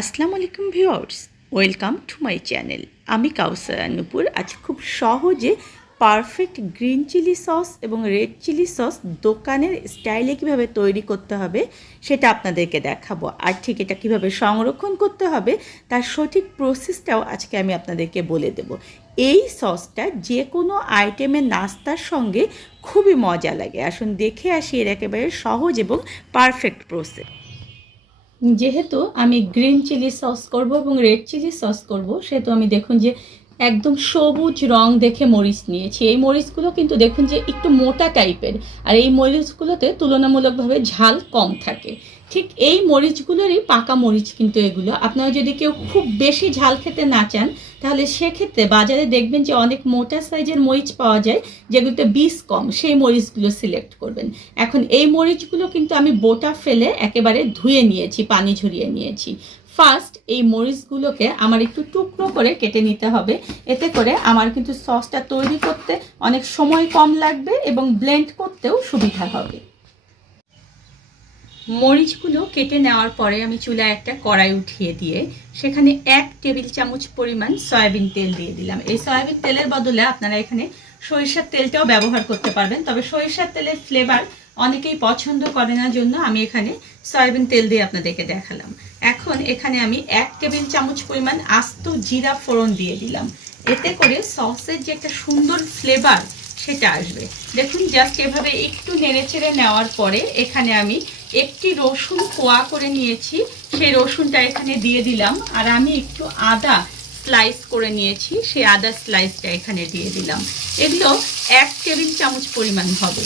আসসালামু আলাইকুম viewers, welcome to my channel. আমি কাউসার নূপুর। আজ খুব সহজে পারফেক্ট গ্রিন চিলি সস এবং রেড চিলি সস দোকানের স্টাইলে কীভাবে তৈরি করতে হবে সেটা আপনাদেরকে দেখাবো। আর ঠিক এটা কীভাবে সংরক্ষণ করতে হবে তার সঠিক প্রসেসটাও আজকে আমি আপনাদেরকে বলে দেব। এই সসটা যে কোনো আইটেমের নাস্তার সঙ্গে খুবই মজা লাগে। আসুন দেখে আসি এর একেবারে সহজ এবং পারফেক্ট প্রসেস। যেহেতু আমি গ্রিন চিলি সস করব এবং রেড চিলি সস করব, সেহেতু আমি দেখুন যে একদম সবুজ রং দেখে মরিচ নিয়েছি। এই মরিচগুলো কিন্তু দেখুন যে একটু মোটা টাইপের, আর এই মরিচগুলোতে তুলনামূলকভাবে ঝাল কম থাকে। ঠিক এই মরিচগুলোরই পাকা মরিচ কিন্তু এগুলো। আপনারা যদি কেউ খুব বেশি ঝাল খেতে না চান, তাহলে সেক্ষেত্রে বাজারে দেখবেন যে অনেক মোটা সাইজের মরিচ পাওয়া যায় যেগুলোতে বীজ কম, সেই মরিচগুলো সিলেক্ট করবেন। এখন এই মরিচগুলো কিন্তু আমি বোটা ফেলে একেবারে ধুয়ে নিয়েছি, পানি ঝরিয়ে নিয়েছি। ফার্স্ট এই মরিচগুলোকে আমার একটু টুকরো করে কেটে নিতে হবে, এতে করে আমার কিন্তু সসটা তৈরি করতে অনেক সময় কম লাগবে এবং ব্লেন্ড করতেও সুবিধা হবে। মরিচগুলো কেটে নেওয়ার পরে আমি চুলায় একটা কড়াই উঠিয়ে দিয়ে সেখানে 1 টেবিল চামচ পরিমাণ সয়াবিন তেল দিয়ে দিলাম। এই সয়াবিন তেলের বদলে আপনারা এখানে সরিষার তেলটাও ব্যবহার করতে পারবেন, তবে সরিষার তেলের ফ্লেভার অনেকেই পছন্দ করে না, জন্য আমি এখানে সয়াবিন তেল দিয়ে আপনাদেরকে দেখালাম। এখন এখানে আমি 1 টেবিল চামচ পরিমাণ আস্ত জিরা ফোড়ন দিয়ে দিলাম। এতে করে সসের যে একটা সুন্দর ফ্লেভার সেটা আসবে। দেখুন জাস্ট এভাবে একটু নেড়েচেড়ে নেওয়ার পরে এখানে আমি একটি রসুন কোয়া করে নিয়েছি, সেই রসুনটা এখানে দিয়ে দিলাম। আর আমি একটু আদা স্লাইস করে নিয়েছি, সেই আদা স্লাইসটা এখানে দিয়ে দিলাম। এগুলো 1 টেবিল চামচ পরিমাণ হবে।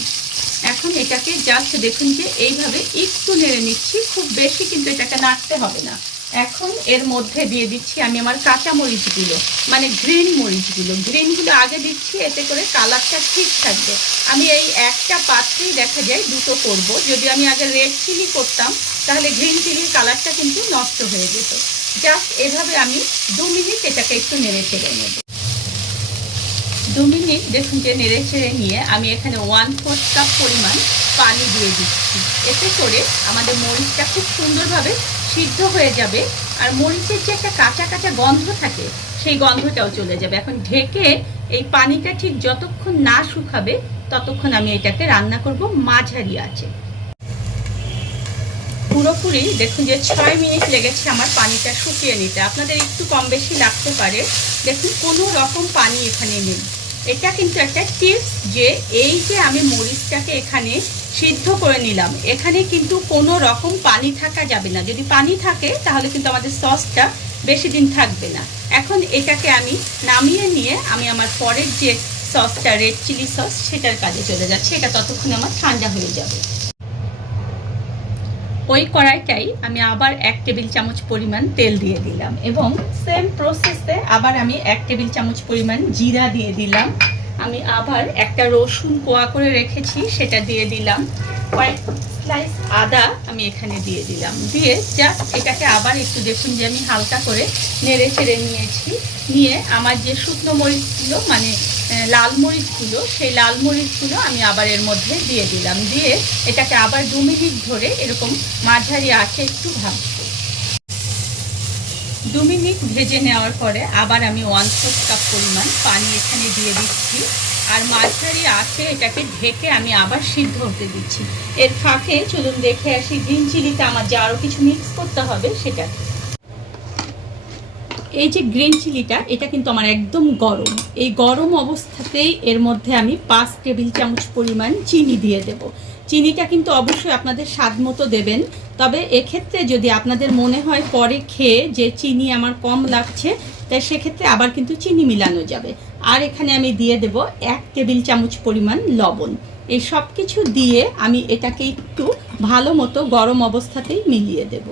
এখন এটাকে জাস্ট দেখুন যে এইভাবে একটু নেড়ে নিচ্ছি, খুব বেশি কিন্তু এটাকে নাড়তে হবে না। এখন এর মধ্যে দিয়ে দিচ্ছি আমি আমার কাঁচা মরিচগুলো, মানে গ্রিনগুলো আগে দিচ্ছি, এতে করে কালারটা ঠিক থাকবে। আমি এই একটা পাত্রেই দেখা যায় দুটো করব। যদি আমি আগে রেড চিলি করতাম তাহলে গ্রিন চিলির কালারটা কিন্তু নষ্ট হয়ে যেত। জাস্ট এভাবে আমি 2 মিনিট এটাকে একটু নেড়ে চেড়ে নেব। 2 মিনিট দেখুন যে নেড়ে চেড়ে নিয়ে আমি এখানে 1/4 কাপ পরিমাণ পানি দিয়ে দিচ্ছি। এতে করে আমাদের মরিচটা খুব সুন্দরভাবে সিদ্ধ হয়ে যাবে, আর মরিচের যে একটা কাঁচা কাঁচা গন্ধ থাকে সেই গন্ধটাও চলে যাবে। এখন ঢেকে এই পানিটা ঠিক যতক্ষণ না শুকাবে ততক্ষণ আমি এটাকে রান্না করব মাঝারি আঁচে। পুরোপুরি দেখুন যে 6 মিনিট লেগেছে আমার পানিটা শুকিয়ে নিতে। আপনাদের একটু কম বেশি লাগতে পারে। দেখুন কোনো রকম পানি এখানে নেই। এটা কিন্তু একটা টিপস যে এই যে আমি মরিচটাকে এখানে সিদ্ধ করে নিলাম, এখানে কিন্তু কোনো রকম পানি থাকা যাবে না। যদি পানি থাকে তাহলে কিন্তু আমাদের সসটা বেশি দিন থাকবে না। এখন এটাকে আমি নামিয়ে নিয়ে আমি আমার পরের যে সসটা রেড চিলি সস সেটার কাজে চলে যাচ্ছে। এটা ততক্ষণ আমার ঠান্ডা হয়ে যাবে। ওই কড়াইটাই আমি আবার 1 টেবিল চামচ পরিমাণ তেল দিয়ে দিলাম এবং সেম প্রসেসে আবার আমি 1 টেবিল চামচ পরিমাণ জিরা দিয়ে দিলাম। আমি আবার একটা রসুন কোয়া করে রেখেছি সেটা দিয়ে দিলাম। কয়েক স্লাইস আদা আমি এখানে দিয়ে দিলাম। দিয়ে জাস্ট এটাকে আবার একটু দেখুন যে আমি হালকা করে নেড়ে চেড়ে নিয়েছি। নিয়ে আমার যে শুকনো মরিচগুলো, মানে লাল মরিচগুলো, সেই লাল মরিচগুলো আমি আবার এর মধ্যে দিয়ে দিলাম। দিয়ে এটাকে আবার 2 মিনিট ধরে এরকম মাঝারি আঁচে একটু ভাজবো। 2 মিনিট ভেজে নেওয়ার পরে আবার আমি 1/4 কাপ পরিমাণ পানি এখানে দিয়ে দিচ্ছি, আর মাঝারি আঁচে এটাকে ঢেকে আমি আবার সিদ্ধ হতে দিচ্ছি। এর ফাঁকে চলুন দেখে আসি গ্রিন চিলিতে আমার যে আরও কিছু মিক্স করতে হবে সেটা। এই যে গ্রিন চিলিটা, এটা কিন্তু আমার একদম গরম। এই গরম অবস্থাতেই এর মধ্যে আমি 5 টেবিল চামচ পরিমাণ চিনি দিয়ে দেব। চিনিটা কিন্তু অবশ্যই আপনাদের স্বাদ মতো দেবেন, তবে এক্ষেত্রে যদি আপনাদের মনে হয় পরে খেয়ে যে চিনি আমার কম লাগছে, তাই সেক্ষেত্রে আবার কিন্তু চিনি মিলানো যাবে। আর এখানে আমি দিয়ে দেব 1 টেবিল চামচ পরিমাণ লবণ। এই সব কিছু দিয়ে আমি এটাকে একটু ভালো মতো গরম অবস্থাতেই মিলিয়ে দেব।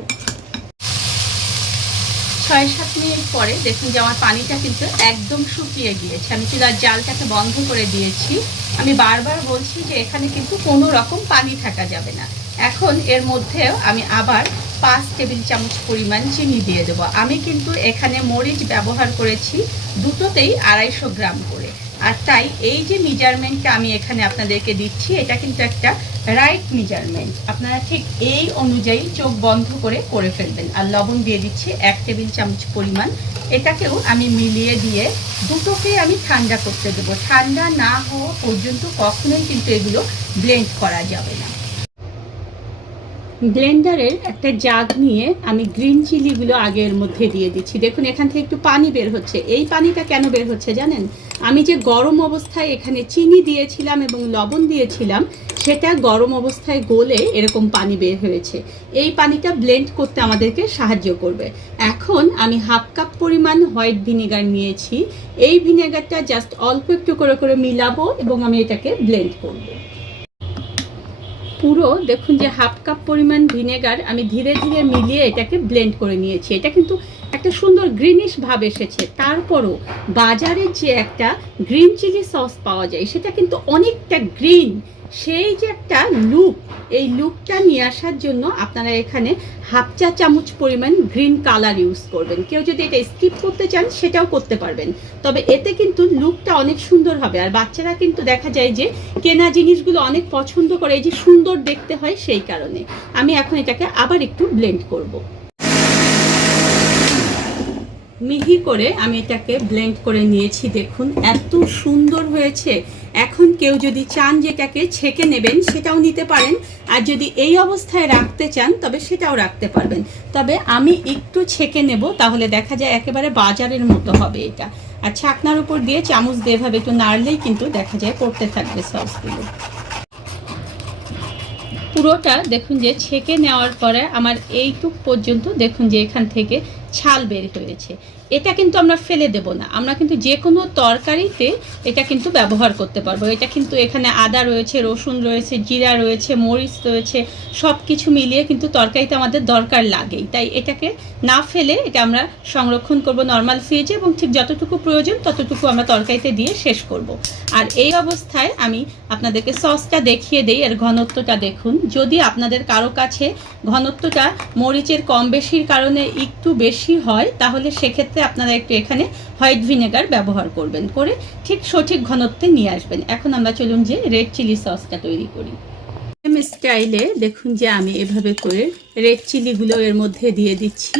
6-7 মিনিট পরে দেখুন যে আমার পানিটা কিন্তু একদম শুকিয়ে গিয়েছে। আমি চুলার জালটাকে বন্ধ করে দিয়েছি। আমি বারবার বলছি যে এখানে কিন্তু কোনো রকম পানি থাকা যাবে না। এখন এর মধ্যেও আমি আবার 5 টেবিল চামচ পরিমাণ চিনি দিয়ে দেবো। আমি কিন্তু এখানে মরিচ ব্যবহার করেছি দুটোতেই 250 গ্রাম করে, আর তাই এই যে মেজারমেন্টটা আমি এখানে আপনাদেরকে দিচ্ছি এটা কিন্তু একটা রাইট মেজারমেন্ট, আপনারা ঠিক এই অনুযায়ী চোখ বন্ধ করে ফেলবেন। আর লবণ দিয়ে দিচ্ছি 1 টেবিল চামচ পরিমাণ। এটাকেও আমি মিলিয়ে দিয়ে দুটোকে আমি ঠান্ডা করতে দেবো। ঠান্ডা না হওয়া পর্যন্ত কখনোই কিন্তু এগুলো ব্লেন্ড করা যাবে না। ব্লেন্ডারের একটা জাগ নিয়ে আমি গ্রিন চিলিগুলো আগে এর মধ্যে দিয়ে দিচ্ছি। দেখুন এখান থেকে একটু পানি বের হচ্ছে। এই পানিটা কেন বের হচ্ছে জানেন? আমি যে গরম অবস্থায় এখানে চিনি দিয়েছিলাম এবং লবণ দিয়েছিলাম, সেটা গরম অবস্থায় গলে এরকম পানি বের হয়েছে। এই পানিটা ব্লেন্ড করতে আমাদেরকে সাহায্য করবে। এখন আমি 1/2 কাপ পরিমাণ হোয়াইট ভিনেগার নিয়েছি। এই ভিনেগারটা জাস্ট অল্প একটু করে মিলাবো এবং আমি এটাকে ব্লেন্ড করব। পুরো দেখুন যে 1/2 কাপ পরিমাণ ভিনেগার আমি ধীরে ধীরে মিলিয়ে এটাকে ব্লেন্ড করে নিয়েছি। এটা কিন্তু একটা সুন্দর গ্রিনিশ ভাব এসেছে। তারপরও বাজারে যে একটা গ্রিন চিলি সস পাওয়া যায় সেটা কিন্তু অনেকটা গ্রিন। সেই যে একটা লুক, এই লুকটা নিয়ে আসার জন্য আপনারা এখানে 1/2 চা চামচ পরিমাণ গ্রিন কালার ইউজ করবেন। কেউ যদি এটা স্কিপ করতে চান সেটাও করতে পারবেন, তবে এতে কিন্তু লুকটা অনেক সুন্দর হবে। আর বাচ্চারা কিন্তু দেখা যায় যে কেনা জিনিসগুলো অনেক পছন্দ করে, এই যে সুন্দর দেখতে হয়, সেই কারণে আমি এখন এটাকে আবার একটু ব্লেন্ড করব। মিহি করে আমি এটাকে ব্লেন্ড করে নিয়েছি। দেখুন এত সুন্দর হয়েছে। এখন কেউ যদি চান যেটাকে ছেঁকে নেবেন সেটাও নিতে পারেন, আর যদি এই অবস্থায় রাখতে চান তবে সেটাও রাখতে পারবেন। তবে আমি একটু ছেঁকে নেব, তাহলে দেখা যায় একেবারে বাজারের মতো হবে এটা। আর ছাকনার উপর দিয়ে চামচ দিয়ে এভাবে একটু নাড়লেই কিন্তু দেখা যায় পড়তে থাকবে সসগুলো। পুরোটা দেখুন যে ছেঁকে নেওয়ার পরে আমার এইটুক পর্যন্ত দেখুন যে এখান থেকে ছাল বের হয়েছে। এটা কিন্তু আমরা ফেলে দেব না, আমরা কিন্তু যে কোনো তরকারিতে এটা কিন্তু ব্যবহার করতে পারবো। এটা কিন্তু এখানে আদা রয়েছে, রসুন রয়েছে, জিরা রয়েছে, মরিচ রয়েছে, সব কিছু মিলিয়ে কিন্তু তরকারিতে আমাদের দরকার লাগেই। তাই এটাকে না ফেলে এটা আমরা সংরক্ষণ করব নর্মাল ফ্রিজে, এবং ঠিক যতটুকু প্রয়োজন ততটুকু আমরা তরকারিতে দিয়ে শেষ করব। আর এই অবস্থায় আমি আপনাদেরকে সসটা দেখিয়ে দেই। এর ঘনত্বটা দেখুন। যদি আপনাদের কারো কাছে ঘনত্বটা মরিচের কম বেশির কারণে একটু বেশি হয়, তাহলে সেক্ষেত্রে আপনারা একটু এখানে হোয়াইট ভিনেগার ব্যবহার করবেন, করে ঠিক সঠিক ঘনত্বে নিয়ে আসবেন। এখন আমরা চলুন যে রেড চিলি সসটা তৈরি করি। সেম স্টাইলে দেখুন যে আমি এভাবে করে রেড চিলিগুলো এর মধ্যে দিয়ে দিচ্ছি,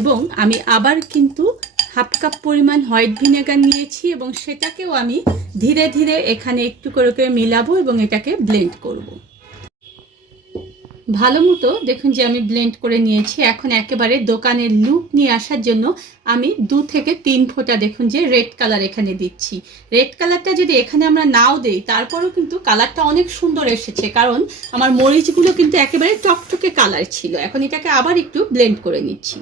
এবং আমি আবার কিন্তু 1/2 কাপ পরিমাণ হোয়াইট ভিনেগার নিয়েছি, এবং সেটাকেও আমি ধীরে ধীরে এখানে একটু করে মিলাবো এবং এটাকে ব্লেন্ড করব। ভালো মতো দেখুন যে আমি ব্লেন্ড করে নিয়েছি। এখন একেবারে দোকানের লুক নিয়ে আসার জন্য আমি 2 থেকে 3 ফোঁটা দেখুন যে রেড কালার এখানে দিচ্ছি। রেড কালারটা যদি এখানে আমরা নাও দেই, তারপরেও কিন্তু কালারটা অনেক সুন্দর এসেছে, কারণ আমার মরিচগুলো কিন্তু একেবারে টকটকে কালার ছিল। এখন এটাকে আবার একটু ব্লেন্ড করে নিচ্ছি।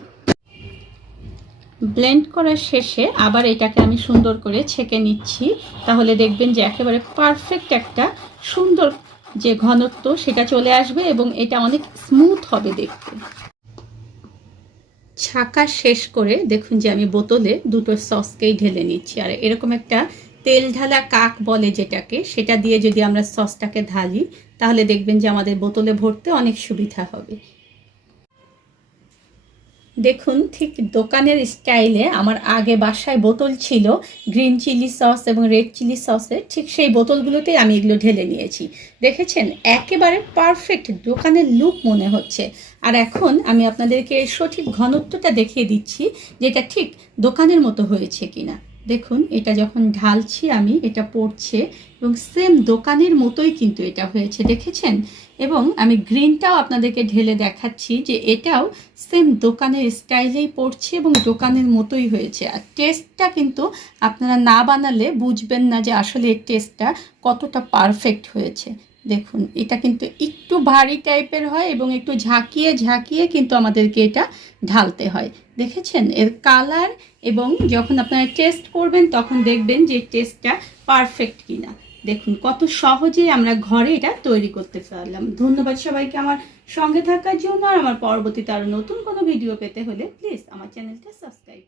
ব্লেন্ড করার শেষে আবার এটাকে আমি সুন্দর করে ছেঁকে নিচ্ছি, তাহলে দেখবেন যে একেবারে পারফেক্ট একটা সুন্দর যে ঘনত্ব সেটা চলে আসবে, এবং এটা অনেক স্মুথ হবে দেখতে। ছাকা শেষ করে দেখুন যে আমি বোতলে দুটো সসকেই ঢেলে নিচ্ছি। আর এরকম একটা তেল ঢালা কাক বলে যেটাকে, সেটা দিয়ে যদি আমরা সসটাকে ঢালি, তাহলে দেখবেন যে আমাদের বোতলে ভরতে অনেক সুবিধা হবে। দেখুন ঠিক দোকানের স্টাইলে আমার আগে বাসায় বোতল ছিল গ্রিন চিলি সস এবং রেড চিলি সসের, ঠিক সেই বোতলগুলোতেই আমি এগুলো ঢেলে নিয়েছি। দেখেছেন একেবারে পারফেক্ট দোকানের লুক মনে হচ্ছে। আর এখন আমি আপনাদেরকে সঠিক ঘনত্বটা দেখিয়ে দিচ্ছি, যেটা ঠিক দোকানের মতো হয়েছে কিনা। দেখুন এটা যখন ঢালছি আমি, এটা পড়ছে এবং সেম দোকানের মতোই কিন্তু এটা হয়েছে, দেখেছেন। এবং আমি গ্রিনটাও আপনাদেরকে ঢেলে দেখাচ্ছি যে এটাও সেম দোকানের স্টাইলেই পড়ছে এবং দোকানের মতোই হয়েছে। আর টেস্টটা কিন্তু আপনারা না বানালে বুঝবেন না যে আসলে এর টেস্টটা কতটা পারফেক্ট হয়েছে। দেখুন এটা কিন্তু একটু ভারী টাইপের হয় এবং একটু ঝাঁকিয়ে ঝাঁকিয়ে কিন্তু আমাদেরকে এটা ঢালতে হয়। দেখেছেন এর কালার, এবং যখন আপনারা টেস্ট করবেন তখন দেখবেন যে টেস্টটা পারফেক্ট কিনা। দেখুন কত সহজেই আমরা ঘরে এটা তৈরি করতে পারলাম। ধন্যবাদ সবাইকে আমার সঙ্গে থাকার জন্য। আর আমার পরবর্তীতে আরও নতুন কোনো ভিডিও পেতে হলে প্লিজ আমার চ্যানেলটা সাবস্ক্রাইব